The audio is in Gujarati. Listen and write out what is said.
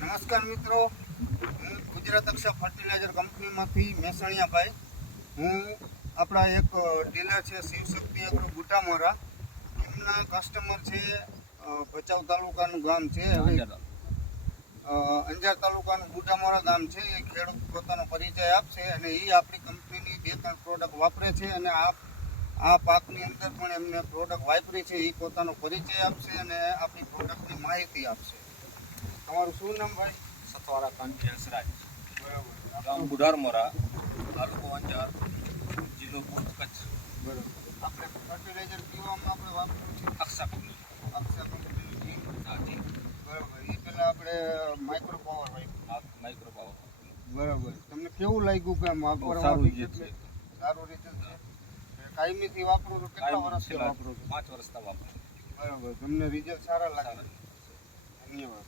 નમસ્કાર મિત્રો, હું ગુજરાત અક્ષર ફર્ટિલાઇઝર કંપનીમાંથી મેસણિયાભાઈ. હું આપણા એક ડીલર છે શિવશક્તિ એગ્રો બુટામોરા. એમના કસ્ટમર છે ભચાઉ તાલુકાનું ગામ છે, હવે અંજાર તાલુકાનું બુટામોરા ગામ છે. એ ખેડૂત પોતાનો પરિચય આપશે અને એ આપણી કંપનીની 2-3 પ્રોડક્ટ વાપરે છે અને આ પાકની અંદર પણ એમને પ્રોડક્ટ વાપરી છે. એ પોતાનો પરિચય આપશે અને આપણી પ્રોડક્ટની માહિતી આપશે. તમારું શું નામ ભાઈ? સતવારા કાંતિ હંસરાજ, બરાબર. ગામ બુઢારમોરા, તાલુકો અંજાર, જિલ્લો ભુજ, કચ્છ. બરાબર. આપણે ફર્ટિલાઇઝર પીવામાં આપણે વાપર્યું છે અક્ષા કંપની. અક્ષા કંપનીનું જી. હા જી. બરાબર. એ પહેલાં આપણે માઇક્રો પાવર હોય. Micro power. બરાબર. તમને કેવું લાગ્યું કે સારું રિઝલ્ટ છે. સારું રિઝલ્ટ છે. કાયમીથી વાપરો તો કેટલા વર્ષથી વાપરો છો? 5 વર્ષથી વાપરો. બરાબર. તમને રિઝલ્ટ સારા લાગે? ધન્યવાદ.